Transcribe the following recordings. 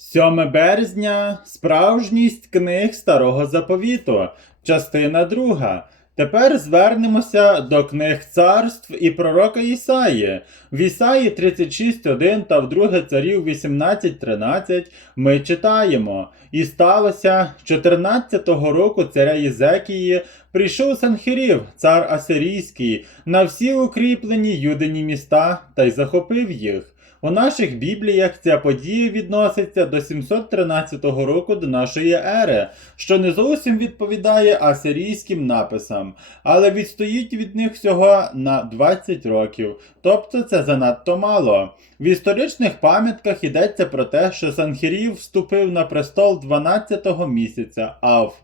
7 березня справжність книг Старого Заповіту, частина 2. Тепер звернемося до книг царств і пророка Ісаї. В Ісаї 36.1 та в 2 царів 18.13 ми читаємо. І сталося 14-го року царя Єзекії прийшов Санхирів, цар Асирійський, на всі укріплені юдині міста та й захопив їх. У наших бібліях ця подія відноситься до 713 року до нашої ери, що не зовсім відповідає асирійським написам, але відстоїть від них всього на 20 років, тобто це занадто мало. В історичних пам'ятках йдеться про те, що Санхірів вступив на престол 12-го місяця Ав.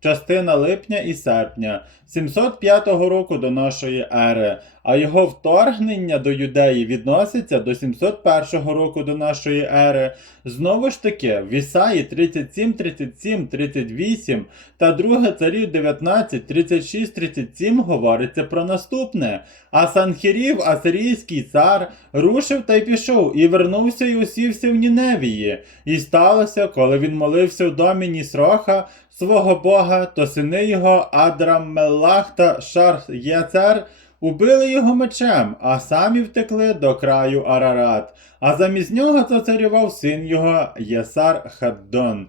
Частина липня і серпня 705 року до нашої ери, а його вторгнення до юдеї відноситься до 701 року до нашої ери. Знову ж таки, в Ісаї 37, 37, 38 та 2 царів 19, 36, 37 говориться про наступне. А Санхірів, асирійський цар, рушив та й пішов, і вернувся і усівся в Ніневії. І сталося, коли він молився в домі Нісроха, свого бога, то сини його Адраммеллах та Шар Єцер убили його мечем, а самі втекли до краю Арарат. А замість нього зацарював син його Єсар Хаддон.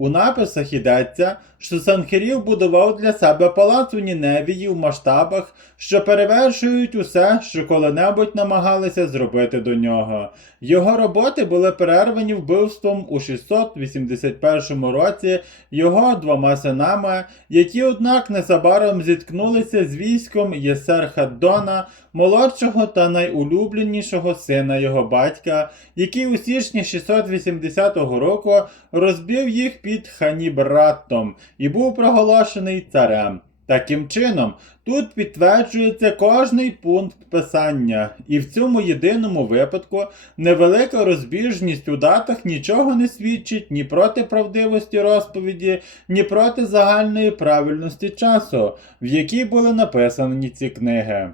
У написах йдеться, що Санхирів будував для себе палац у Ніневії в масштабах, що перевершують усе, що коли-небудь намагалися зробити до нього. Його роботи були перервані вбивством у 681 році його двома синами, які, однак, незабаром зіткнулися з військом Єсер-Хаддона, молодшого та найулюбленішого сина його батька, який у січні 680 року розбив їх під Ханібраттом і був проголошений царем. Таким чином, тут підтверджується кожний пункт писання, і в цьому єдиному випадку невелика розбіжність у датах нічого не свідчить ні проти правдивості розповіді, ні проти загальної правильності часу, в якій були написані ці книги.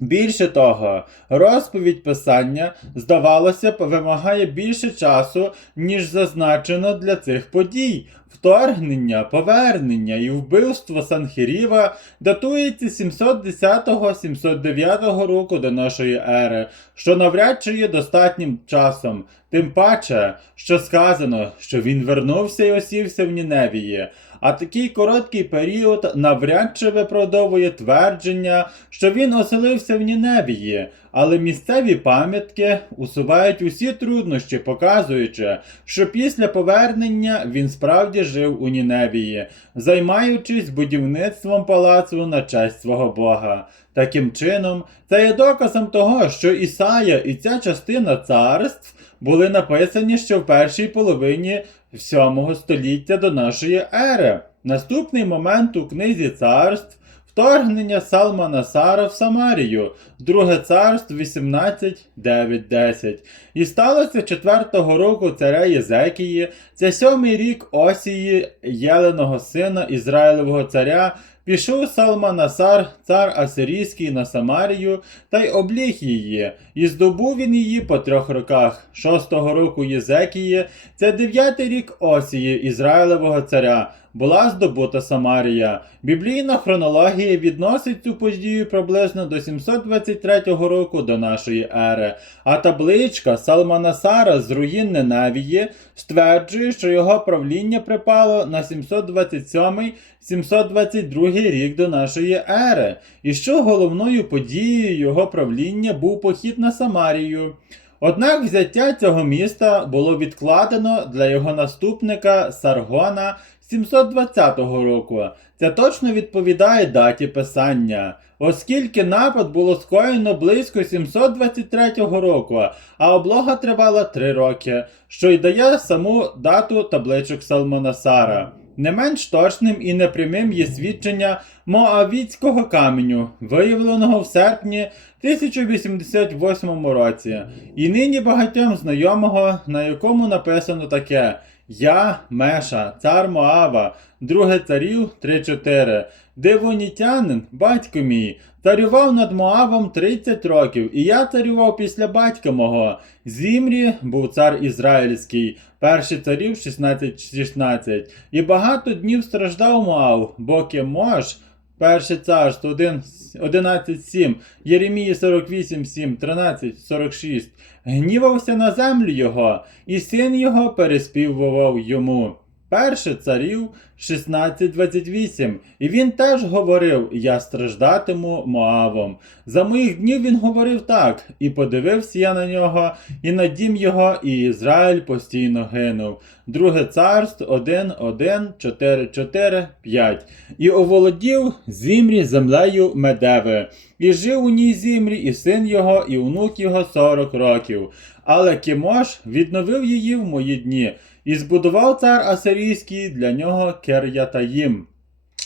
Більше того, розповідь писання, здавалося б, вимагає більше часу, ніж зазначено для цих подій. Вторгнення, повернення і вбивство Санхіріва датується 710-709 року до нашої ери, що навряд чи є достатнім часом. Тим паче, що сказано, що він вернувся і осівся в Ніневії. А такий короткий період навряд чи виправдовує твердження, що він оселився в Ніневії, але місцеві пам'ятки усувають усі труднощі, показуючи, що після повернення він справді жив у Ніневії, займаючись будівництвом палацу на честь свого Бога. Таким чином, це є доказом того, що Ісая і ця частина царств були написані ще в першій половині 7 століття до нашої ери. Наступний момент у книзі царств вторгнення Салманасара в Самарію, друге царство 18, 9, 10. І сталося четвертого року царя Єзекії, це сьомий рік Осії, Єленого сина Ізраїлевого царя, Пішов Салманасар, цар Асирійський на Самарію, та й обліг її, і здобув він її по трьох роках. Шостого року Єзекії, це дев'ятий рік Осії, Ізраїлевого царя, була здобута Самарія. Біблійна хронологія відносить цю подію приблизно до 723 року до нашої ери, а табличка Салманасара з руїн Ненавії стверджує, що його правління припало на 727-722 рік до нашої ери, і що головною подією його правління був похід на Самарію. Однак взяття цього міста було відкладено для його наступника Саргона 720 року. Це точно відповідає даті писання, оскільки напад було скоєно близько 723 року, а облога тривала 3 роки, що й дає саму дату табличок Салманасара. Не менш точним і непрямим є свідчення Моавіцького каменю, виявленого в серпні 1088 році, і нині багатьом знайомого, на якому написано таке: Я, Меша, цар Моава, друге царів 3-4. Дивонітянин, батько мій, царював над Моавом 30 років, і я царював після батька мого. Зімрі був цар ізраїльський, Перший царів 16.16. І багато днів страждав Моав, бо Кемош, перше царство 1, 11.7, Єремії 48.7, 13.46. Гнівався на землю його, і син його переспівував йому. Перше царів 16.28. І він теж говорив: Я страждатиму Моавом. За моїх днів він говорив так, і подивився я на нього, і на дім його, і Ізраїль постійно гинув. Друге царство 1, 1, 4, 4, 5. І оволодів зімрі землею Медеви, і жив у ній зімрі, і син його, і онук його 40 років. Але Кімош відновив її в мої дні, і збудував цар Асирійський для нього Кер'ятаїм.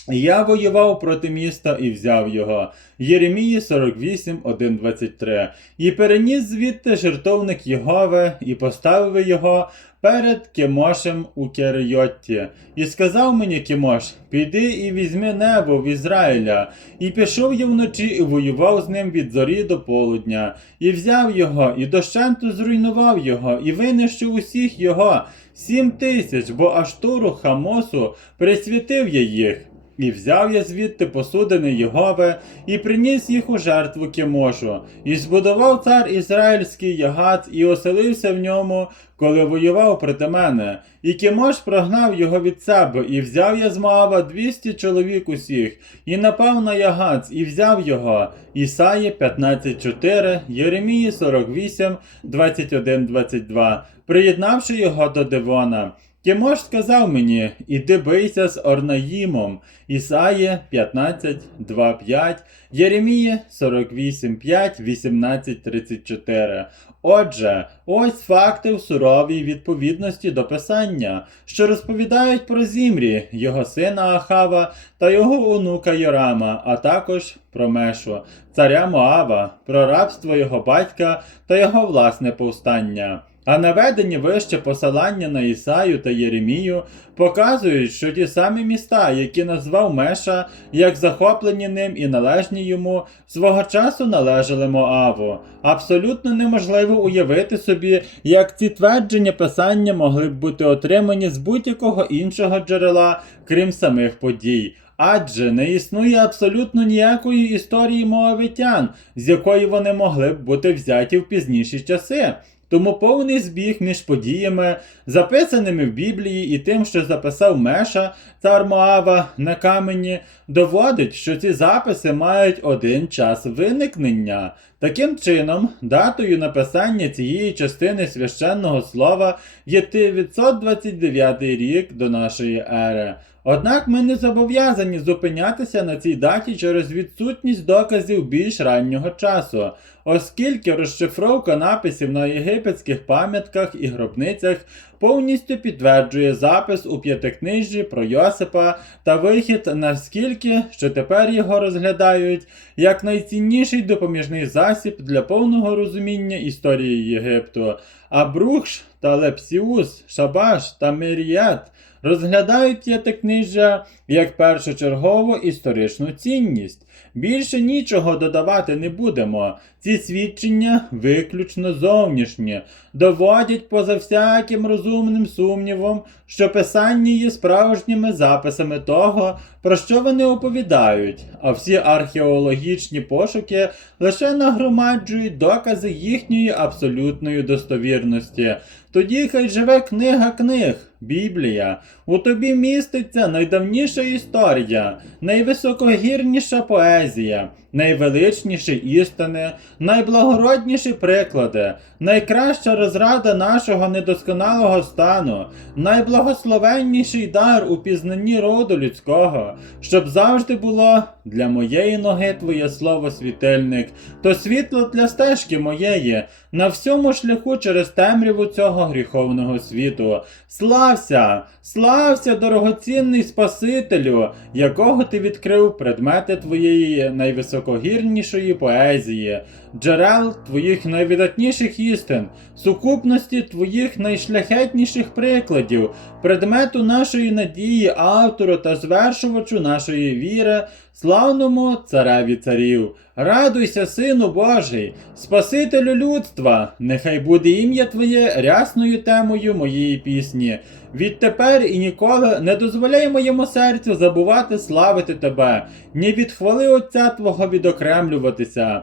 Я воював проти міста і взяв його. Єремії 48, 1, 23. І переніс звідти жертовник Єгове, і поставив його перед Кемошем у Керйотті. І сказав мені Кемош, піди і візьми небо в Ізраїля. І пішов я вночі і воював з ним від зорі до полудня, і взяв його, і дощенту зруйнував його, і винищив усіх його, сім тисяч, бо Аштуру Хамосу присвятив я їх. І взяв я звідти посудини Єгове, і приніс їх у жертву Кемошу, і збудував цар Ізраїльський ягат, і оселився в ньому, коли воював проти мене. І Кемош прогнав його від себе, і взяв я з Моава двісті чоловік усіх, і напав на ягат, і взяв його. Ісаї 15.4, Єремії 48, 21-22, приєднавши його до Девона. Кемош сказав мені, іди бийся з Орнаїмом, Ісаї 15, 2, 5, Єремії 48, 5, 18, 34. Отже, ось факти в суровій відповідності до писання, що розповідають про Зімрі, його сина Ахава та його онука Йорама, а також про Мешу, царя Моава, про рабство його батька та його власне повстання. А наведені вище посилання на Ісаю та Єремію показують, що ті самі міста, які назвав Меша, як захоплені ним і належні йому, свого часу належали Моаву. Абсолютно неможливо уявити собі, як ці твердження писання могли б бути отримані з будь-якого іншого джерела, крім самих подій. Адже не існує абсолютно ніякої історії моавитян, з якої вони могли б бути взяті в пізніші часи. Тому повний збіг між подіями, записаними в Біблії, і тим, що записав Меша, цар Моава, на камені, доводить, що ці записи мають один час виникнення. Таким чином, датою написання цієї частини священного слова є 929 рік до нашої ери. Однак ми не зобов'язані зупинятися на цій даті через відсутність доказів більш раннього часу, оскільки розшифровка написів на єгипетських пам'ятках і гробницях повністю підтверджує запис у п'ятикнижжі про Йосипа та вихід наскільки, що тепер його розглядають як найцінніший допоміжний засіб для повного розуміння історії Єгипту. А Брухш та Лепсіус, Шабаш та Меріят розглядають п'ятикнижжя як першочергову історичну цінність. Більше нічого додавати не будемо. Ці свідчення виключно зовнішні, доводять поза всяким розумним сумнівом, що писання є справжніми записами того, про що вони оповідають, а всі археологічні пошуки лише нагромаджують докази їхньої абсолютної достовірності. Тоді хай живе книга книг, Біблія. У тобі міститься найдавніша історія, найвисокогірніша поезія, найвеличніші істини, найблагородніші приклади, найкраща розрада нашого недосконалого стану, найблагословенніший дар у пізнанні роду людського, щоб завжди було для моєї ноги твоє слово світильник, то світло для стежки моєї, на всьому шляху через темряву цього гріховного світу. Слався, слався, дорогоцінний Спасителю, якого ти відкрив предмети твоєї найвисокогірнішої поезії. Джерел твоїх найвидатніших істин, сукупності твоїх найшляхетніших прикладів, предмету нашої надії, автору та звершувачу нашої віри, славному цареві царів. Радуйся, Сину Божий, Спасителю людства, нехай буде ім'я Твоє рясною темою моєї пісні. Відтепер і ніколи не дозволяй моєму серцю забувати славити Тебе, ні від хвали Отця Твого відокремлюватися.